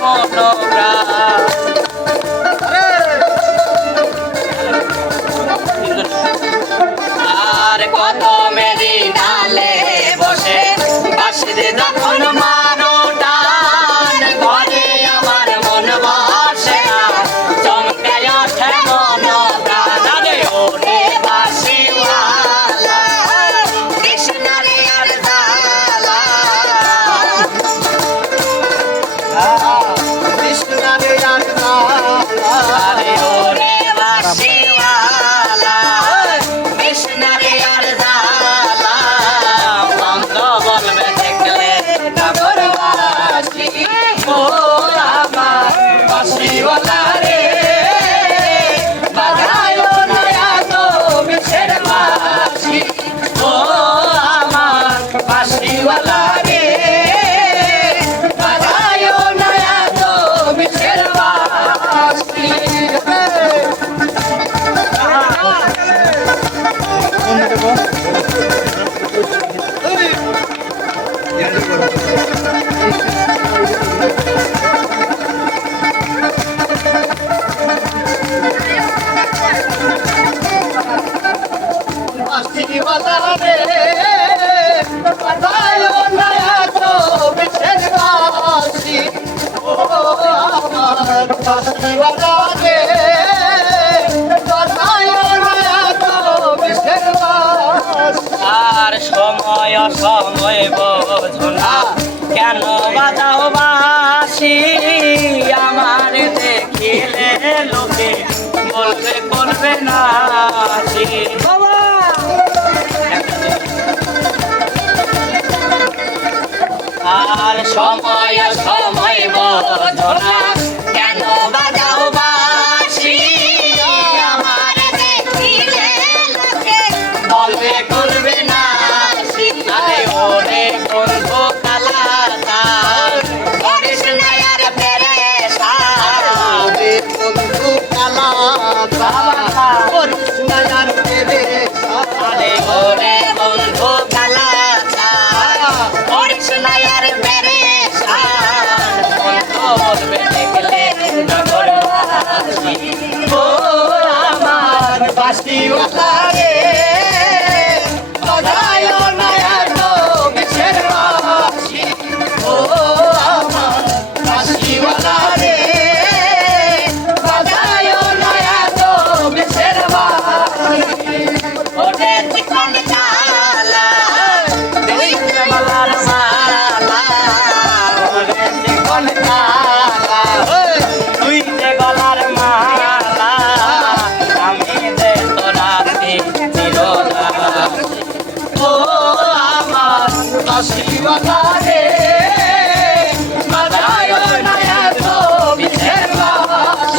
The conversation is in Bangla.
মনোরা Bye. আর সময় সময় বোঝো কেন বাজাও বাসি আমার দেখিলে লোকে? বলবে, করবে না আর সময় সময় বোঝো করে করব কালাকার কৃষ্ণায়ার পেরেশান বন্ধু কালাকার কৃষ্ণায়ার পেরেশান করে বন্ধু কালাকার কৃষ্ণায়ার পেরেশান বন্ধু বলবে দেখলে নগর বাসী ও আমার বাসী まだ夜なやつを見せるわ。